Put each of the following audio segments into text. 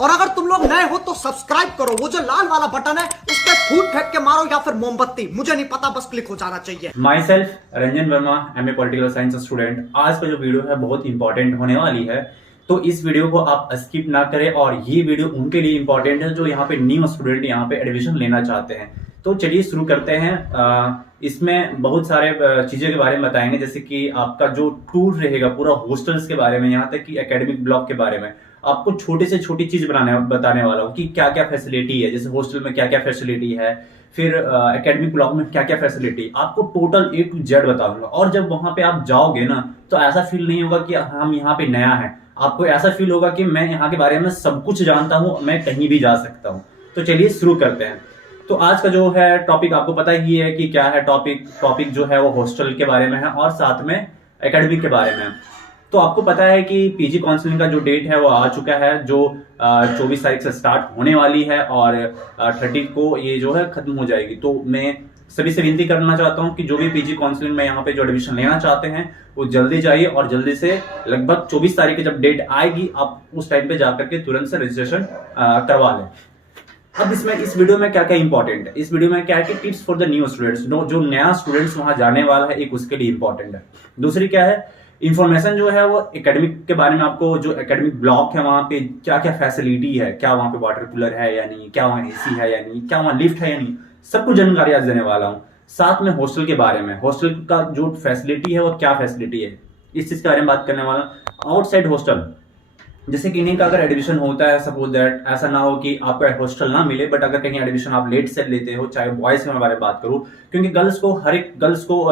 और अगर तुम लोग नए हो तो सब्सक्राइब करो, वो जो लाल वाला बटन है उस पर फूट फेंक के मारो या फिर मोमबत्ती, मुझे नहीं पता, बस क्लिक हो जाना चाहिए। My self Ranjan Verma, MA political science student. आज का जो वीडियो है बहुत इंपॉर्टेंट होने वाली है, तो इस वीडियो को आप स्किप ना करें। और ये वीडियो उनके लिए इंपॉर्टेंट है जो यहाँ पे न्यू स्टूडेंट यहाँ पे एडमिशन लेना चाहते हैं। तो चलिए शुरू करते हैं। इसमें बहुत सारे चीजें के बारे में बताएंगे, जैसे कि आपका जो टूर रहेगा पूरा हॉस्टल्स के बारे में, यहाँ तक कि एकेडमिक ब्लॉक के बारे में आपको छोटे से छोटी चीज बताने वाला हूँ कि क्या क्या फैसिलिटी है, जैसे हॉस्टल में क्या क्या फैसिलिटी है, फिर एकेडमिक ब्लॉक में क्या क्या फैसिलिटी, आपको टोटल A to Z बताऊंगा। और जब वहां पे आप जाओगे ना तो ऐसा फील नहीं होगा कि हम यहाँ पे नया है, आपको ऐसा फील होगा कि मैं यहाँ के बारे में सब कुछ जानता हूँ, मैं कहीं भी जा सकता हूँ। तो चलिए शुरू करते हैं। तो आज का जो है टॉपिक आपको पता ही है कि क्या है। टॉपिक जो है वो हॉस्टल के बारे में है और साथ में एकेडमिक के बारे में। तो आपको पता है कि पीजी काउंसलिंग का जो डेट है वो आ चुका है, जो 24 तारीख से स्टार्ट होने वाली है और 30 को ये जो है खत्म हो जाएगी। तो मैं सभी से विनती करना चाहता हूँ कि जो भी पीजी काउंसलिंग में यहाँ पे जो एडमिशन लेना चाहते हैं वो जल्दी जाइए और जल्दी से लगभग 24 तारीख की जब डेट आएगी आप उस टाइम पे जाकर के तुरंत से रजिस्ट्रेशन करवा लें। अब इसमें इस वीडियो में क्या क्या इंपॉर्टेंट है, इस वीडियो में क्या है कि tips for the new students, जो नया स्टूडेंट्स वहां जाने वाला है, एक उसके लिए इंपॉर्टेंट है। दूसरी क्या है, इंफॉर्मेशन जो है वो एकेडमिक के बारे में, आपको जो एकेडमिक ब्लॉक है वहां पे क्या क्या फैसिलिटी है, क्या वहां पे वाटर कूलर है या नहीं, क्या वहां एसी है या नहीं, क्या वहां लिफ्ट है या नहीं, सब कुछ जानकारी आज देने वाला हूँ। साथ में हॉस्टल के बारे में, हॉस्टल का जो फैसिलिटी है वो क्या फैसिलिटी है, इस चीज के बारे में बात करने वाला। आउटसाइड हॉस्टल, जैसे कि इन्हीं का अगर एडमिशन होता है, सपोज दैट ऐसा ना हो कि आपको हॉस्टल ना मिले, बट अगर कहीं एडमिशन आप लेट से लेते हो, चाहे बॉयज के बारे में बात करूं, क्योंकि हर एक गर्ल्स को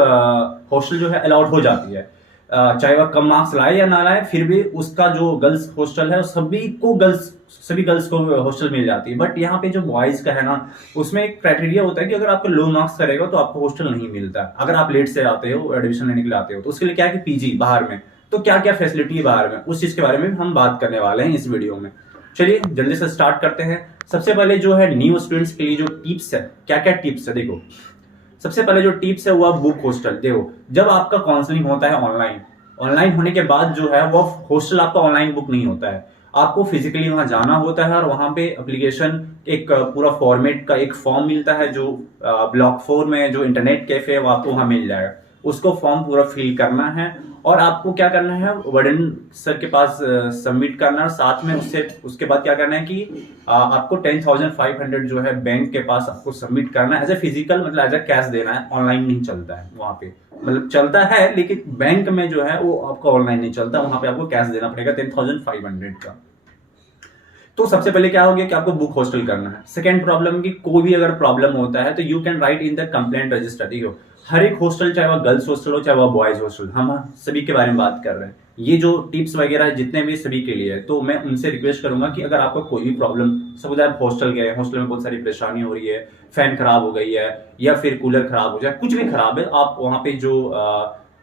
हॉस्टल जो है अलाउड हो जाती है, चाहे वह कम मार्क्स लाए या ना लाए, फिर भी उसका जो गर्ल्स हॉस्टल है सभी गर्ल्स को हॉस्टल मिल जाती है। बट यहाँ पे जो बॉयज का है ना, उसमें एक क्राइटेरिया होता है कि अगर आपको लो मार्क्स करेगा तो आपको हॉस्टल नहीं मिलता, अगर आप लेट से आते हो, एडमिशन लेने के लिए आते हो। तो उसके लिए क्या है कि पीजी बाहर में, तो क्या क्या फैसिलिटी है बाहर में, उस चीज के बारे में हम बात करने वाले हैं इस वीडियो में। चलिए जल्दी से स्टार्ट करते हैं। सबसे पहले जो है न्यू स्टूडेंट्स के लिए जो टिप्स है, क्या क्या टिप्स है, देखो सबसे पहले जो टिप्स है वो बुक हॉस्टल। देखो जब आपका काउंसलिंग होता है ऑनलाइन होने के बाद जो है वो हॉस्टल आपका ऑनलाइन बुक नहीं होता है, आपको फिजिकली वहां जाना होता है और वहां पे एप्लीकेशन एक पूरा फॉर्मेट का एक फॉर्म मिलता है, जो ब्लॉक 4 में जो इंटरनेट कैफे है वो आपको वहां मिल जाएगा। उसको फॉर्म पूरा फिल करना है और आपको क्या करना है, वार्डन सर के पास सबमिट करना है। साथ में उसके बाद क्या करना है कि आपको 10,500 जो है बैंक के पास आपको सबमिट करना है एज ए फिजिकल, मतलब एज ए कैश देना है। ऑनलाइन नहीं चलता है वहां पे, मतलब चलता है लेकिन बैंक में जो है वो आपका ऑनलाइन नहीं चलता, वहां पे आपको कैश देना पड़ेगा 10,500 का। तो सबसे पहले क्या हो गया कि आपको बुक हॉस्टल करना है। सेकंड प्रॉब्लम की कोई भी अगर प्रॉब्लम होता है तो you can write in the complaint register. देखो हर एक हॉस्टल, चाहे वह गर्ल्स हॉस्टल हो चाहे वह बॉयज हॉस्टल, हम सभी के बारे में बात कर रहे हैं। ये जो टिप्स वगैरह है जितने भी सभी के लिए है, तो मैं उनसे रिक्वेस्ट करूंगा कि अगर आपको कोई भी प्रॉब्लम, सपोज आप हॉस्टल गए, हॉस्टल में बहुत सारी परेशानी हो रही है, फैन खराब हो गई है या फिर कूलर खराब हो जाए, कुछ भी खराब है, आप वहां पे जो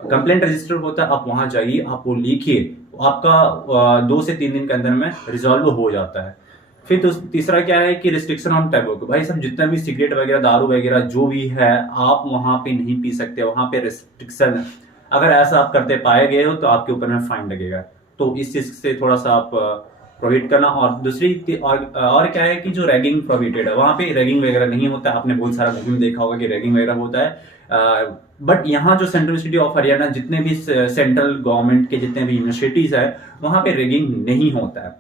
कंप्लेंट रजिस्टर होता है आप वहां जाइए, आप वो लिखिए, आपका 2 से 3 दिन के अंदर में रिजॉल्व हो जाता है। फिर तो तीसरा क्या है कि रिस्ट्रिक्शन ऑन टैबेको। भाई सब जितना भी सिगरेट वगैरह, दारू वगैरह जो भी है, आप वहां पे नहीं पी सकते, वहां पे रिस्ट्रिक्शन है। अगर ऐसा आप करते पाए गए हो तो आपके ऊपर में फाइन लगेगा। तो इस चीज से थोड़ा सा आप प्रोहिबिट करना। और दूसरी और क्या है कि जो रैगिंग प्रोहिबिटेड है, वहां पे रैगिंग वगैरह नहीं होता है। आपने बहुत सारा मूवी में देखा होगा कि रैगिंग वगैरह होता है, बट यहाँ जो सेंट्रल यूनिवर्सिटी ऑफ हरियाणा, जितने भी सेंट्रल गवर्नमेंट के जितने भी यूनिवर्सिटीज है, वहां पे रैगिंग नहीं होता है।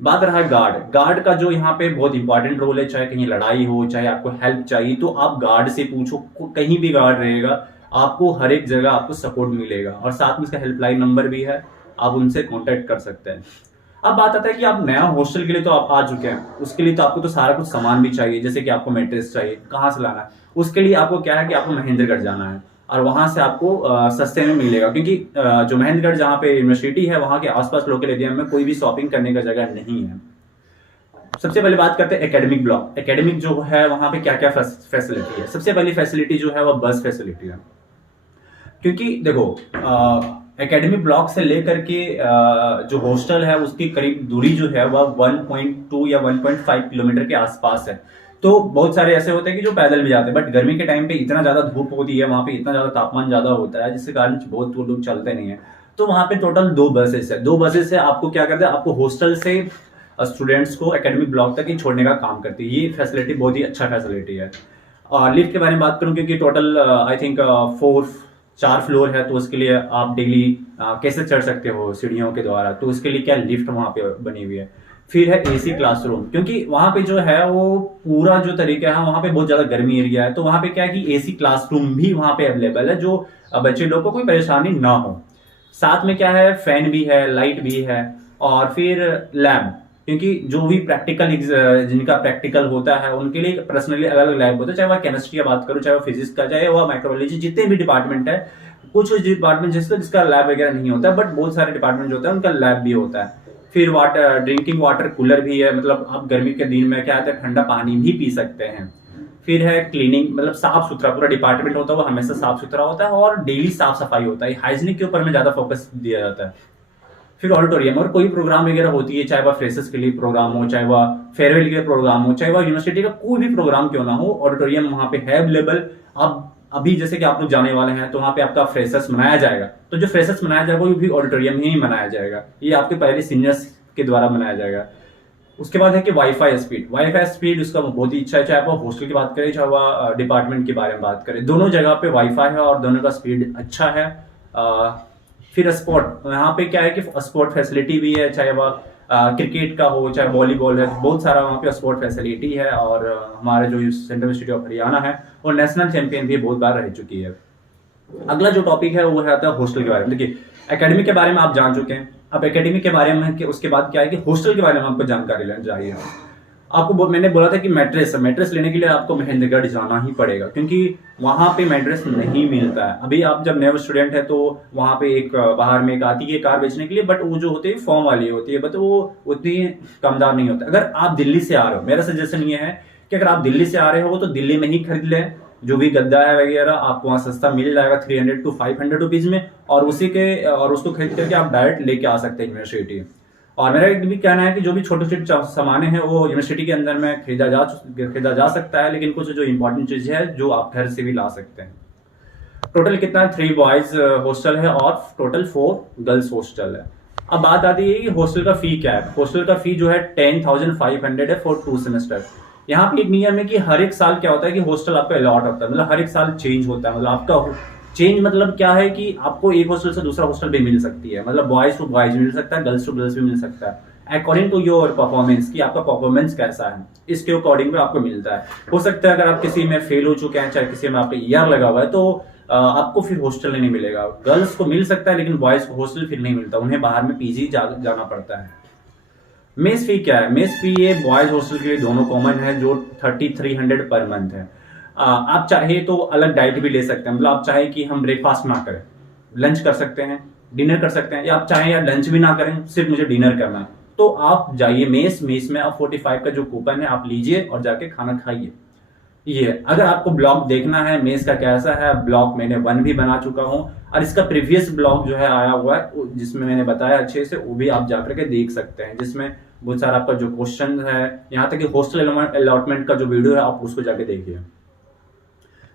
बात रहा गार्ड का, जो यहाँ पे बहुत इंपॉर्टेंट रोल है। चाहे कहीं लड़ाई हो, चाहे आपको हेल्प चाहिए, तो आप गार्ड से पूछो, कहीं भी गार्ड रहेगा, आपको हर एक जगह आपको सपोर्ट मिलेगा। और साथ में इसका हेल्पलाइन नंबर भी है, आप उनसे कांटेक्ट कर सकते हैं। अब बात आता है कि आप नया हॉस्टल के लिए तो आप आ चुके हैं, उसके लिए तो आपको तो सारा कुछ सामान भी चाहिए, जैसे कि आपको मैट्रेस चाहिए, कहाँ से लाना है। उसके लिए आपको क्या है कि आपको महेंद्रगढ़ जाना है और वहां से आपको सस्ते में मिलेगा, क्योंकि जो महेंद्रगढ़ जहाँ पे यूनिवर्सिटी है, वहां के आसपास लोकल एरिया में कोई भी शॉपिंग करने का जगह नहीं है। सबसे पहले बात करते हैं एकेडमिक ब्लॉक। एकेडमिक जो है वहां पे क्या क्या फैसिलिटी है। सबसे पहली फैसिलिटी जो है वह बस फैसिलिटी है, क्योंकि देखो एकेडमिक ब्लॉक से लेकर के जो हॉस्टल है उसकी करीब दूरी जो है वह 1.2 या 1.5 किलोमीटर के आसपास है। तो बहुत सारे ऐसे होते हैं कि जो पैदल भी जाते हैं, बट गर्मी के टाइम पे इतना ज्यादा धूप होती है, वहां पे इतना ज्यादा तापमान ज्यादा होता है, जिसके कारण बहुत लोग चलते नहीं है। तो वहां पे टोटल 2 बसेस है। 2 बसेस से आपको क्या करते हैं, आपको हॉस्टल से स्टूडेंट्स को एकेडमिक ब्लॉक तक ही छोड़ने का काम करती है। ये फैसिलिटी बहुत ही अच्छा फैसिलिटी है। लिफ्ट के बारे में बात करूं, क्योंकि टोटल आई थिंक 4 फ्लोर है, तो उसके लिए आप डेली कैसे चढ़ सकते हो सीढ़ियों के द्वारा, तो उसके लिए क्या लिफ्ट वहां पे बनी हुई है। फिर है एसी क्लासरूम, क्योंकि वहां पे जो है वो पूरा जो तरीका है, वहां पे बहुत ज्यादा गर्मी एरिया है, तो वहां पे क्या है कि एसी क्लासरूम भी वहां पे अवेलेबल है, जो बच्चे लोग को कोई परेशानी ना हो। साथ में क्या है, फैन भी है, लाइट भी है, और फिर लैब, क्योंकि जो भी प्रैक्टिकल जिनका प्रैक्टिकल होता है उनके लिए पर्सनली अलग अलग लैब होता है, चाहे वह केमिस्ट्री की बात करो, चाहे वह फिजिक्स का, चाहे वह माइक्रोबायोलॉजी, जितने भी डिपार्टमेंट है। कुछ डिपार्टमेंट जिसका लैब वगैरह नहीं होता, बट बहुत सारे डिपार्टमेंट जो होता है उनका लैब भी होता है। फिर वाटर, ड्रिंकिंग वाटर कूलर भी है, मतलब आप गर्मी के दिन में क्या है, ठंडा पानी भी पी सकते हैं। फिर है क्लीनिंग, मतलब साफ सुथरा पूरा डिपार्टमेंट होता है, वो हमेशा साफ सुथरा होता है और डेली साफ सफाई होता है, हाइजीनिक के ऊपर में ज्यादा फोकस दिया जाता है। फिर ऑडिटोरियम, और कोई प्रोग्राम वगैरह होती है, चाहे वह फ्रेशर्स के लिए प्रोग्राम हो, चाहे वह फेयरवेल के लिए प्रोग्राम हो, चाहे वह यूनिवर्सिटी का कोई भी प्रोग्राम क्यों ना हो, ऑडिटोरियम वहां पे है अवेलेबल। अब अभी जैसे कि आप लोग जाने वाले हैं, तो वहां पे आपका फ्रेशर्स मनाया जाएगा, तो जो फ्रेशर्स मनाया जाएगा वो भी ऑडिटोरियम ही मनाया जाएगा, ये आपके पहले सीनियर्स के द्वारा मनाया जाएगा। उसके बाद है कि वाईफाई स्पीड उसका बहुत ही अच्छा है, चाहे आप हॉस्टल की बात करें, चाहे वह डिपार्टमेंट के बारे में बात करें, दोनों जगह पे वाईफाई है और दोनों का स्पीड अच्छा है। फिर स्पोर्ट, यहाँ पे क्या है कि स्पोर्ट फैसिलिटी भी है, चाहे वह क्रिकेट का हो, चाहे वॉलीबॉल है, बहुत सारा वहाँ पे स्पोर्ट फैसिलिटी है। और हमारे जो सेंट्रल यूनिवर्सिटी ऑफ हरियाणा है वो नेशनल चैंपियन भी बहुत बार रह चुकी है। अगला जो टॉपिक है वो है हॉस्टल के बारे में। देखिए, एकेडमिक के बारे में आप जान चुके हैं, अब एकेडमिक के बारे में उसके बाद क्या है कि हॉस्टल के बारे में आपको जानकारी लेनी चाहिए। आपको मैंने बोला था कि मैट्रेस लेने के लिए आपको महेंद्रगढ़ जाना ही पड़ेगा, क्योंकि वहां पे मैट्रेस नहीं मिलता है। अभी आप जब नए स्टूडेंट है तो वहां पे एक बाहर में एक आती है कार बेचने के लिए, बट वो जो होती है फॉर्म वाली होती है, बट वो उतनी कमदार नहीं होता। अगर आप दिल्ली से आ रहे हो, मेरा सजेशन ये है कि अगर आप दिल्ली से आ रहे हो तो दिल्ली में ही खरीद लें, जो भी गद्दा है वगैरह आपको वहां सस्ता मिल जाएगा 300 to 500 रुपीज में, और उसको खरीद करके आप डायरेक्ट लेके आ सकते हैं यूनिवर्सिटी। और मेरा एक भी कहना है कि जो भी छोटे छोटे सामान है वो यूनिवर्सिटी के अंदर में खरीदा जा सकता है, लेकिन कुछ जो इंपॉर्टेंट चीज है जो आप घर से भी ला सकते हैं। टोटल कितना 3 बॉयज हॉस्टल है और टोटल 4 गर्ल्स हॉस्टल है। अब बात आती है कि हॉस्टल का फी क्या है। हॉस्टल का फी जो है 10,500 है फॉर 2 सेमेस्टर। यहाँ पे एक नियम है कि हर एक साल क्या होता है कि हॉस्टल आपका अलॉट होता है, मतलब हर एक साल चेंज होता है। मतलब आपका चेंज मतलब क्या है कि आपको एक हॉस्टल से दूसरा हॉस्टल भी मिल सकती है, मतलब बॉयज टू बॉयज मिल सकता है, गर्ल्स टू गर्ल्स भी मिल सकता है, अकॉर्डिंग टू योर परफॉर्मेंस, कि आपका परफॉर्मेंस कैसा है, इसके अकॉर्डिंग में आपको मिलता है। हो सकता है अगर आप किसी में फेल हो चुके हैं, चाहे किसी में आपका ईआर लगा हुआ है, तो आपको फिर हॉस्टल नहीं मिलेगा। गर्ल्स को मिल सकता है लेकिन बॉयज को हॉस्टल फिर नहीं मिलता, उन्हें बाहर में पीजी जाना पड़ता है। मेस फी क्या है? मेस फी ये बॉयज हॉस्टल के लिए दोनों कॉमन है, जो 3300 पर मंथ है। आप चाहे तो अलग डाइट भी ले सकते हैं, मतलब आप चाहे कि हम ब्रेकफास्ट ना करें, लंच कर सकते हैं, डिनर कर सकते हैं, या आप चाहें यार लंच भी ना करें, सिर्फ मुझे डिनर करना है, तो आप जाइए मेस में आप 45 का जो कूपन है आप लीजिए और जाके खाना खाइए। ये अगर आपको ब्लॉग देखना है मेस का कैसा है, ब्लॉग मैंने 1 भी बना चुका हूं, और इसका प्रीवियस ब्लॉग जो है आया हुआ है जिसमें मैंने बताया अच्छे से, वो भी आप जाकर के देख सकते हैं, जिसमें बहुत सारा आपका जो क्वेश्चन है, यहाँ तक कि हॉस्टल अलॉटमेंट का जो वीडियो है आप उसको जाके देखिए।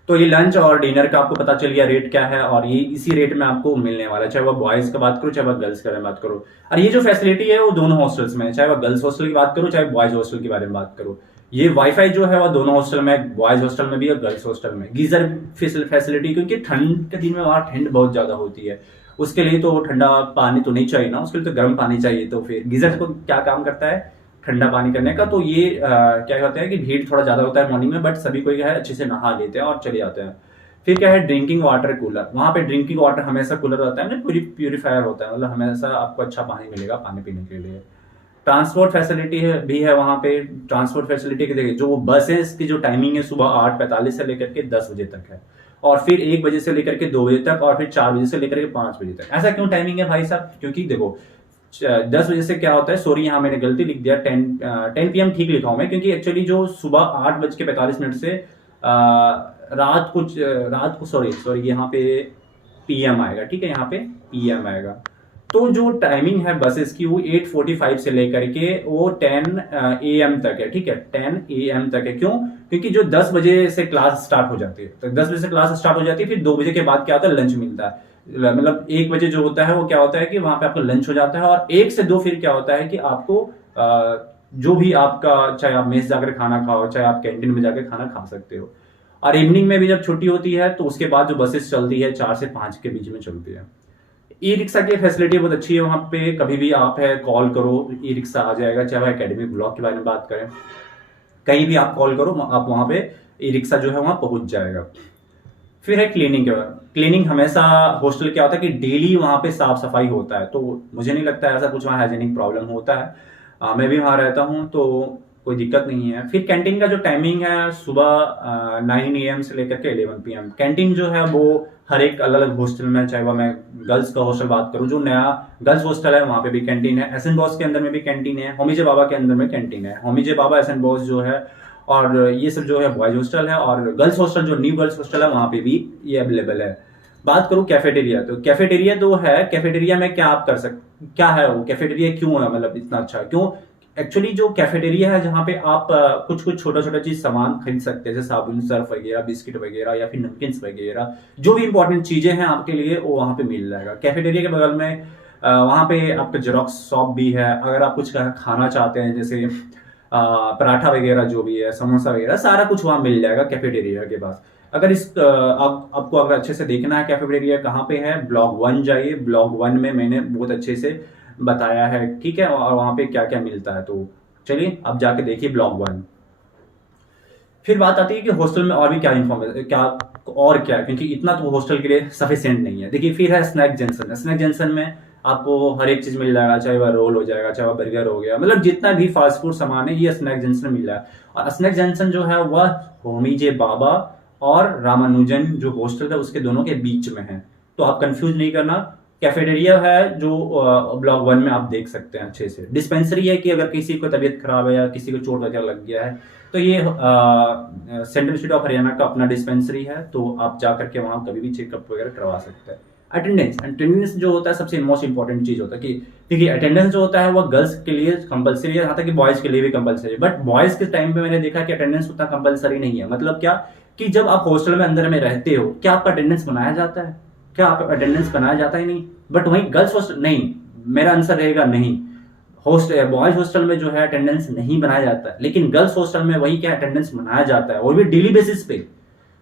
तो ये लंच और डिनर का आपको पता चल गया रेट क्या है, और ये इसी रेट में आपको मिलने वाला है, चाहे वह बॉयज का बात करो चाहे वह गर्ल्स का बात करो। और ये जो फैसिलिटी है वो दोनों हॉस्टल्स में है, चाहे वह गर्ल्स हॉस्टल की बात करो चाहे बॉयज हॉस्टल के बारे में बात करो। ये वाईफाई जो है वह दोनों हॉस्टल में, बॉयज हॉस्टल में भी और गर्ल्स हॉस्टल में। गीजर फैसिलिटी, क्योंकि ठंड के दिन में वहां ठंड बहुत ज्यादा होती है, उसके लिए तो ठंडा पानी तो नहीं चाहिए ना, उसके लिए तो गर्म पानी चाहिए। तो फिर गीजर को क्या काम करता है, ठंडा पानी करने का। तो ये क्या होता है कि भीड़ थोड़ा ज्यादा होता है मॉर्निंग में, बट सभी कोई है अच्छे से नहा लेते हैं और चले जाते हैं। फिर क्या है, ड्रिंकिंग वाटर कूलर। वहां पे ड्रिंकिंग वाटर हमेशा कूलर होता है, प्यूरिफायर होता है, मतलब हमेशा आपको अच्छा पानी मिलेगा पानी पीने के लिए। ट्रांसपोर्ट फैसिलिटी भी है वहां पे। ट्रांसपोर्ट फैसिलिटी के देखिए, जो बसेस की जो टाइमिंग है सुबह 8:45 से लेकर के 10 बजे तक है, और फिर 1 बजे से लेकर के 2 बजे तक, और फिर 4 बजे से लेकर के 5 बजे तक। ऐसा क्यों टाइमिंग है भाई साहब? क्योंकि देखो 10 बजे से क्या होता है, सॉरी यहाँ मैंने गलती लिख दिया, 10 PM ठीक लिखा हूं मैं, क्योंकि एक्चुअली जो सुबह 8:45 से रात को सॉरी यहाँ पे PM आएगा, ठीक है, यहाँ पे PM आएगा। तो जो टाइमिंग है बसेस की वो 8:45 से लेकर के वो 10 AM तक है, ठीक है, 10 AM तक है। क्यों? क्योंकि जो 10 बजे से क्लास स्टार्ट हो जाती है, तो 10 बजे से क्लास स्टार्ट हो जाती है, फिर 2 बजे के बाद क्या होता है, लंच मिलता है। मतलब 1 बजे जो होता है वो क्या होता है कि वहां पे आपका लंच हो जाता है, और 1 से 2 फिर क्या होता है कि आपको जो भी आपका, चाहे आप मेस जाकर खाना खाओ, चाहे आप कैंटीन में जाकर खाना खा सकते हो। और इवनिंग में भी जब छुट्टी होती है तो उसके बाद जो बसेस चलती है 4 से 5 के बीच में चलती है। ई रिक्शा की फैसिलिटी बहुत अच्छी है वहाँ पे, कभी भी आप है कॉल करो ई रिक्शा आ जाएगा। चाहे वह एकेडमिक ब्लॉक के बारे में बात करें, कहीं भी आप कॉल करो, आप वहाँ पे ई रिक्शा जो है वहाँ पहुँच जाएगा। फिर है क्लीनिंग के बारे में। क्लीनिंग हमेशा हॉस्टल क्या होता है कि डेली वहाँ पे साफ सफाई होता है, तो मुझे नहीं लगता है ऐसा कुछ वहाँ हाइजीनिक प्रॉब्लम होता है। मैं भी वहाँ रहता हूँ तो कोई दिक्कत नहीं है। फिर कैंटीन का जो टाइमिंग है सुबह 9 AM से लेकर के 11 PM। कैंटीन जो है वो हर एक अलग अलग हॉस्टल में, चाहे वह मैं गर्ल्स का हॉस्टल बात करूँ, जो नया गर्ल्स हॉस्टल है वहाँ पे भी कैंटीन है। एसएन बॉस के अंदर में भी कैंटीन है, होमीजे बाबा के अंदर में कैंटीन है। होमीजे बाबा, एसएन बॉस जो है, और ये सब जो है बॉयज हॉस्टल है। और गर्ल्स हॉस्टल जो न्यू गर्ल्स हॉस्टल है वहाँ पे भी ये अवेलेबल है। बात करूँ कैफेटेरिया, तो कैफेटेरिया तो है, कैफेटेरिया में क्या आप कर सकते, क्या है वो कैफेटेरिया, क्यों है, मतलब इतना अच्छा क्यों। एक्चुअली जो कैफेटेरिया है जहाँ पे आप कुछ कुछ छोटा छोटा चीज सामान खरीद सकते हैं, जैसे साबुन, सर्फ वगैरह, बिस्किट वगैरह या फिर नमकीन वगैरह, जो भी इंपॉर्टेंट चीजें हैं आपके लिए वो वहाँ पे मिल जाएगा। कैफेटेरिया के बगल में वहाँ पे आपका जेरोक्स शॉप भी है। अगर आप कुछ खाना चाहते हैं, जैसे पराठा वगैरह जो भी है, समोसा वगैरह, सारा कुछ वहाँ मिल जाएगा कैफेटेरिया के पास। अगर आपको अगर अच्छे से देखना है कैफेटेरिया कहाँ पे है, ब्लॉक 1 जाइए। ब्लॉक 1 में मैंने बहुत अच्छे से बताया है, ठीक है, और वहाँ पे क्या क्या मिलता है। तो चलिए अब जाके देखिए ब्लॉक 1। फिर बात आती है कि हॉस्टल में और भी क्या इन्फॉर्मेशन, क्या और क्या, क्योंकि इतना तो हॉस्टल के लिए सफिशिएंट नहीं है। देखिए फिर है स्नैक जंक्शन। स्नैक जंक्शन में आपको हर एक चीज मिल जाएगा, चाहे वह रोल हो जाएगा, चाहे वह बर्गर हो गया, मतलब जितना भी फास्ट फूड सामान है ये स्नैक जंक्शन में मिल रहा है। और स्नैक जंक्शन जो है वह होमीजे बाबा और रामानुजन जो हॉस्टल है उसके दोनों के बीच में है, तो आप कंफ्यूज नहीं करना। कैफेटेरिया है जो ब्लॉक 1 में आप देख सकते हैं अच्छे से। डिस्पेंसरी है कि अगर किसी को तबीयत खराब है या किसी को चोट वगैरह लग गया है तो ये सेंट्रल इंस्टीट्यूट ऑफ हरियाणा का अपना डिस्पेंसरी है, तो आप जा करके वहां कभी भी चेकअप वगैरह करवा सकते हैं। अटेंडेंस जो होता है सबसे मोस्ट इंपॉर्टेंट चीज होता है कि देखिए अटेंडेंस जो होता है वो गर्ल्स के लिए कंपलसरी है, यहाँ तक कि बॉयज के लिए भी कंपलसरी है। बट बॉयज के टाइम पे मैंने देखा कि अटेंडेंस उतना कंपलसरी नहीं है। मतलब क्या कि जब आप हॉस्टल में अंदर में रहते हो, क्या आपका अटेंडेंस बनाया जाता है? क्या आप अटेंडेंस बनाया जाता ही नहीं? बट वहीं गर्ल्स हॉस्टल नहीं, मेरा आंसर रहेगा नहीं। बॉयज हॉस्टल में जो है अटेंडेंस नहीं बनाया जाता है, लेकिन गर्ल्स हॉस्टल में वही क्या अटेंडेंस बनाया जाता है, और भी डेली बेसिस पे।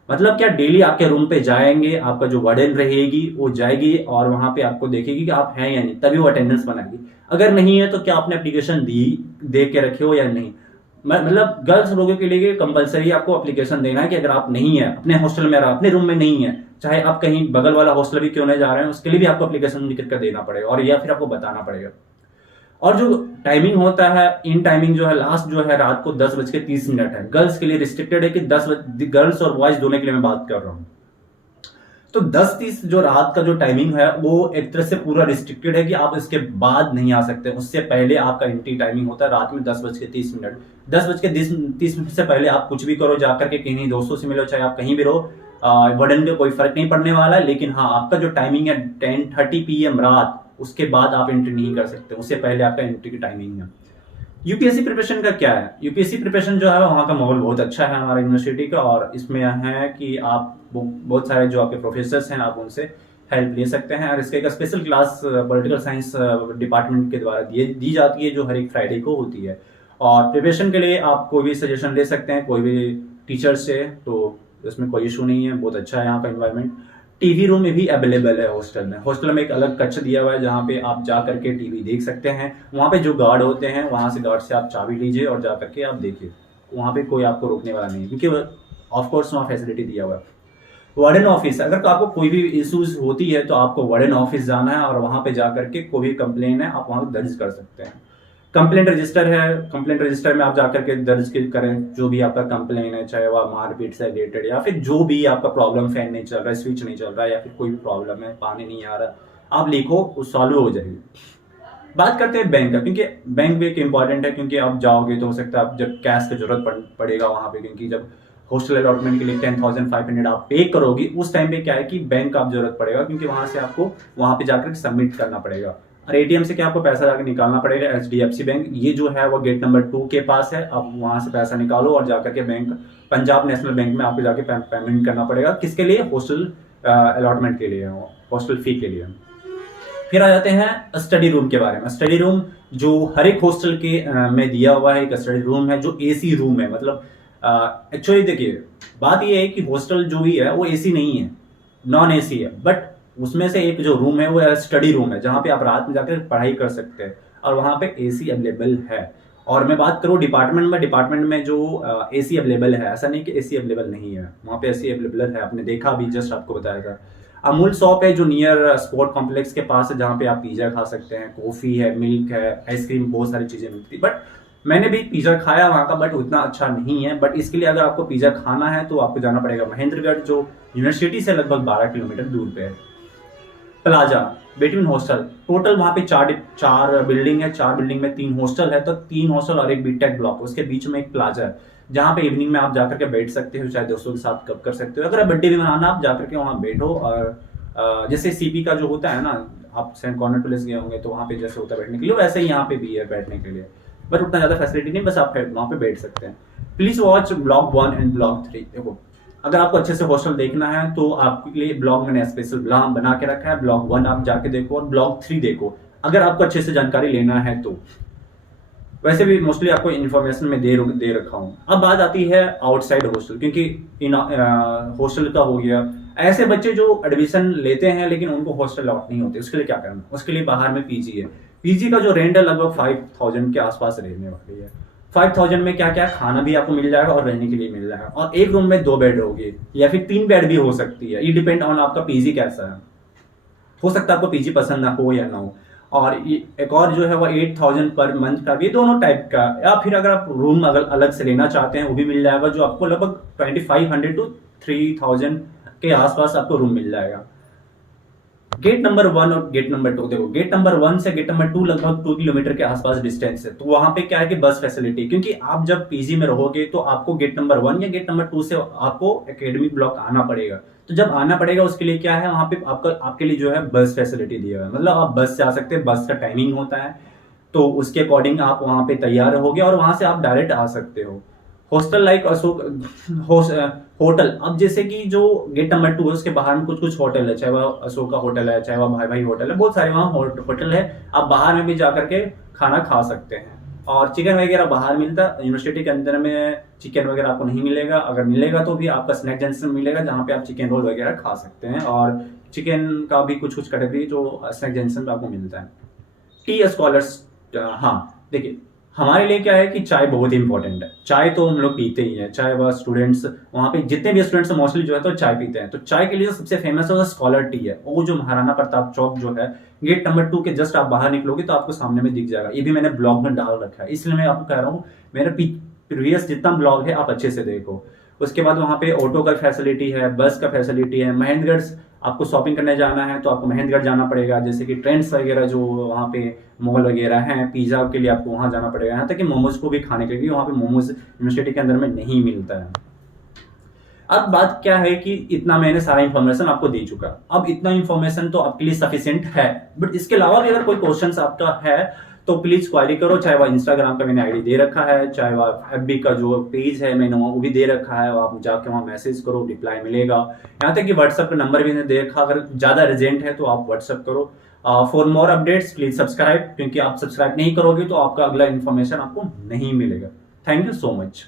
मतलब क्या, डेली आपके रूम पे जाएंगे, आपका जो वार्डन रहेगी वो जाएगी और वहां पे आपको देखेगी कि आप हैं या नहीं, तभी वो अटेंडेंस बनाएगी। अगर नहीं है तो क्या आपने एप्लीकेशन दे के रखे हो या नहीं। मतलब गर्ल्स लोगों के लिए कंपलसरी आपको एप्लीकेशन देना है कि अगर आप नहीं है अपने हॉस्टल में, अपने रूम में नहीं है, चाहे आप कहीं बगल वाला हॉस्टल भी क्यों नहीं जा रहे हैं, उसके लिए भी आपको एप्लीकेशन लिख कर देना पड़ेगा, और या फिर आपको बताना पड़ेगा। और जो टाइमिंग होता है, इन टाइमिंग जो है लास्ट जो है रात को 10:30 है। गर्ल्स के लिए रिस्ट्रिक्टेड है कि 10 गर्ल्स और बॉयज दोनों के लिए मैं बात कर रहा हूँ। तो 10:30 जो रात का जो टाइमिंग है वो एक तरह से पूरा रिस्ट्रिक्टेड है कि आप इसके बाद नहीं आ सकते। उससे पहले आपका एंट्री टाइमिंग होता है रात में 10:30। 10:30 से पहले आप कुछ भी करो, जाकर के किन्हीं दोस्तों से मिलो, चाहे आप कहीं भी रहो, वार्डन पे कोई फर्क नहीं पड़ने वाला है। लेकिन हाँ, आपका जो टाइमिंग है 10:30 PM रात, उसके बाद आप एंट्री नहीं कर सकते, उससे पहले आपका एंट्री की टाइमिंग है। यूपीएससी प्रिपरेशन का क्या है? यूपीएससी प्रिपरेशन जो है वहाँ का माहौल बहुत अच्छा है हमारा यूनिवर्सिटी का, और इसमें है कि आप बहुत सारे जो आपके प्रोफेसर्स हैं आप उनसे हेल्प ले सकते हैं। और इसके एक special class political science department के द्वारा दी जाती है, जो हर एक फ्राइडे को होती है। और प्रिपरेशन के लिए आप कोई भी सजेशन ले सकते हैं कोई भी टीचर से, तो इसमें कोई इशू नहीं है, बहुत अच्छा है यहाँ का एनवायरनमेंट। टीवी रूम में भी अवेलेबल है हॉस्टल में। हॉस्टल में एक अलग कक्ष दिया हुआ है जहाँ पे आप जा करके टीवी देख सकते हैं। वहाँ पे जो गार्ड होते हैं, वहाँ से गार्ड से आप चाबी लीजिए और जा करके आप देखिए, वहाँ पे कोई आपको रोकने वाला नहीं, क्योंकि ऑफकोर्स वहाँ फैसिलिटी दिया हुआ है। वार्डन ऑफिस, अगर आपको कोई भी इश्यूज होती है तो आपको वार्डन ऑफिस जाना है और वहाँ पे जा करके कोई भी कंप्लेन है आप वहाँ दर्ज कर सकते हैं। कंप्लेंट रजिस्टर है, कंप्लेंट रजिस्टर में आप जाकर के दर्ज करें जो भी आपका कंप्लेन है, चाहे वह मारपीट से रिलेटेड या फिर जो भी आपका प्रॉब्लम, फैन नहीं चल रहा है, स्विच नहीं चल रहा है, या फिर कोई भी प्रॉब्लम है, पानी नहीं आ रहा, आप लिखो, वो सॉल्व हो जाएगी। बात करते हैं बैंक का, क्योंकि बैंक भी एक इंपॉर्टेंट है, क्योंकि आप जाओगे तो हो सकता है आप जब कैश की जरूरत पड़ेगा वहां पे, क्योंकि जब हॉस्टल अलॉटमेंट के लिए 10,500 आप पे करोगे, उस टाइम पे क्या है कि बैंक का आप जरूरत पड़ेगा, क्योंकि वहां से आपको वहां पे जाकर सबमिट करना पड़ेगा। और एटीएम से क्या आपको पैसा जाकर निकालना पड़ेगा। एचडीएफसी बैंक ये जो है वो गेट नंबर 2 के पास है, आप वहां से पैसा निकालो और जाकर के बैंक, पंजाब नेशनल बैंक में आपको जाके पेमेंट करना पड़ेगा। किसके लिए? हॉस्टल अलॉटमेंट के लिए, हॉस्टल फी के लिए। फिर आ जाते हैं स्टडी रूम के बारे में। स्टडी रूम जो हर एक हॉस्टल के में दिया हुआ है, एक स्टडी रूम है जो एसी रूम है। मतलब एक्चुअली देखिए बात ये है कि हॉस्टल जो भी है वो एसी नहीं है, नॉन एसी है, बट उसमें से एक जो रूम है वो स्टडी रूम है जहाँ पे आप रात में जाकर पढ़ाई कर सकते हैं और वहाँ पे एसी अवेलेबल है। और मैं बात करूँ डिपार्टमेंट में जो एसी अवेलेबल है, ऐसा नहीं कि एसी अवेलेबल नहीं है, वहाँ पे एसी अवेलेबल है। आपने देखा भी, जस्ट आपको बताया था। अमूल शॉप है जो नियर स्पोर्ट कॉम्प्लेक्स के पास है, जहाँ पे आप पिज्जा खा सकते हैं, कॉफी है, मिल्क है, आइसक्रीम, बहुत सारी चीजें मिलती है। बट मैंने भी पिज्जा खाया वहाँ का, बट उतना अच्छा नहीं है। बट इसके लिए अगर आपको पिज्जा खाना है तो आपको जाना पड़ेगा महेंद्रगढ़, जो यूनिवर्सिटी से लगभग 12 किलोमीटर दूर पे है। प्लाजा बिटवीन हॉस्टल, टोटल वहाँ पे चार बिल्डिंग है, 4 बिल्डिंग में 3 हॉस्टल है, तो 3 हॉस्टल और एक बीटेक ब्लॉक, उसके बीच में एक प्लाजा है जहाँ पे इवनिंग में आप जाकर के बैठ सकते हो, चाहे दोस्तों के साथ कब कर सकते हो। अगर आप बर्थडे भी मनाना, आप जाकर के वहाँ बैठो। और जैसे सीपी का जो होता है ना, आप सेंट कॉर्नर प्लेस गए होंगे तो वहाँ पे जैसे होता है बैठने के लिए, वैसे ही यहाँ पे भी है बैठने के लिए, बट उतना ज्यादा फैसिलिटी नहीं, बस आप वहाँ पे बैठ सकते हैं। Please watch blog 1 and blog 3। देखो अगर आपको अच्छे से हॉस्टल देखना है तो आपके लिए ब्लॉग मैंने स्पेशल बना के रखा है। ब्लॉग 1 आप जाके देखो और ब्लॉग 3 देखो, अगर आपको अच्छे से जानकारी लेना है तो। वैसे भी मोस्टली आपको इन्फॉर्मेशन में दे रखा हूँ। अब बात आती है आउटसाइड हॉस्टल, क्योंकि इन हॉस्टल का हो गया, ऐसे बच्चे जो एडमिशन लेते हैं लेकिन उनको हॉस्टल अलॉट नहीं होते, उसके लिए क्या करना? उसके लिए बाहर में पीजी है। पीजी का जो रेंट है लगभग 5000 के आसपास रहने वाली है। 5000 में क्या क्या खाना भी आपको मिल जाएगा और रहने के लिए मिल जाएगा, और एक रूम में 2 बेड होगी या फिर 3 बेड भी हो सकती है। ये डिपेंड ऑन आपका पीजी कैसा है। हो सकता है आपको पीजी पसंद ना हो या ना हो। और एक और जो है वो 8000 पर मंथ का भी, दोनों टाइप का। या फिर अगर आप रूम अगर अलग से लेना चाहते हैं वो भी मिल जाएगा, जो आपको लगभग 2500 to 3000 के आसपास आपको रूम मिल जाएगा। गेट नंबर 1 और गेट नंबर 2, देखो गेट नंबर 1 से गेट नंबर 2 लगभग 2 किलोमीटर के आसपास डिस्टेंस है। तो वहां पे क्या है कि बस फैसिलिटी, क्योंकि आप जब पीजी में रहोगे तो आपको गेट नंबर 1 या गेट नंबर 2 से आपको एकेडमिक ब्लॉक आना पड़ेगा। तो जब आना पड़ेगा उसके लिए क्या है, वहां पे आपके लिए जो है बस फैसिलिटी दिया है, मतलब आप बस से आ सकते हैं, बस का टाइमिंग होता है, तो उसके अकॉर्डिंग आप वहां पे तैयार रहोगे और वहां से आप डायरेक्ट आ सकते हो। हॉस्टल लाइक अशोक होटल, अब जैसे कि जो गेट नंबर 2 है उसके बाहर में कुछ होटल है, चाहे वह अशोका होटल है, चाहे वह भाई भाई होटल है, बहुत सारे वहाँ होटल है। आप बाहर में भी जाकर के खाना खा सकते हैं। और चिकन वगैरह बाहर मिलता है, यूनिवर्सिटी के अंदर में चिकन वगैरह आपको नहीं मिलेगा। अगर मिलेगा तो भी आपका स्नैक जंक्शन मिलेगा, जहाँ पे आप चिकन रोल वगैरह खा सकते हैं। और चिकन का भी कुछ कैटेगरी जो स्नैक जंक्शन पे आपको मिलता है। टी स्कॉलर्स, हाँ देखिए हमारे लिए क्या है कि चाय बहुत ही इंपॉर्टेंट है। चाय तो हम लोग पीते ही हैं, चाहे वह स्टूडेंट्स, वहाँ पे जितने भी स्टूडेंट्स मोस्टली जो है तो चाय पीते हैं। तो चाय के लिए जो सबसे फेमस है वो स्कॉलर टी है। वो जो महाराणा प्रताप चौक जो है, गेट नंबर 2 के जस्ट आप बाहर निकलोगे तो आपको सामने में दिख जाएगा। ये भी मैंने ब्लॉग में डाल रखा है, इसलिए मैं आपको कह रहा हूँ मेरा प्रीवियस जितना ब्लॉग है आप अच्छे से देखो। उसके बाद वहाँ पे ऑटो का फैसिलिटी है, बस का फैसिलिटी है। महेंद्रगढ़ आपको शॉपिंग करने जाना है तो आपको महेंद्रगढ़ जाना पड़ेगा, जैसे कि ट्रेंड्स वगैरह जो वहाँ पे मॉल वगैरह हैं, पिज्जा के लिए आपको वहाँ जाना पड़ेगा। यहाँ तक कि मोमोज को भी खाने के लिए वहाँ पे मोमोज यूनिवर्सिटी के अंदर में नहीं मिलता है। अब बात क्या है कि इतना मैंने सारा इन्फॉर्मेशन आपको दे चुका। अब इतना इन्फॉर्मेशन तो आपके लिए सफिशिएंट है, बट इसके अलावा भी अगर कोई क्वेश्चन आपका है तो प्लीज क्वारी करो। चाहे वह इंस्टाग्राम का मैंने आईडी दे रखा है, चाहे वह एफबी का जो पेज है मैंने वो भी दे रखा है, आप जाके वहाँ मैसेज करो, रिप्लाई मिलेगा। यहाँ तक कि व्हाट्सएप का नंबर भी मैंने दे रखा, अगर ज्यादा अर्जेंट है तो आप व्हाट्सएप करो। For more updates please subscribe, क्योंकि आप सब्सक्राइब नहीं करोगे तो आपका अगला इन्फॉर्मेशन आपको नहीं मिलेगा। Thank you so much.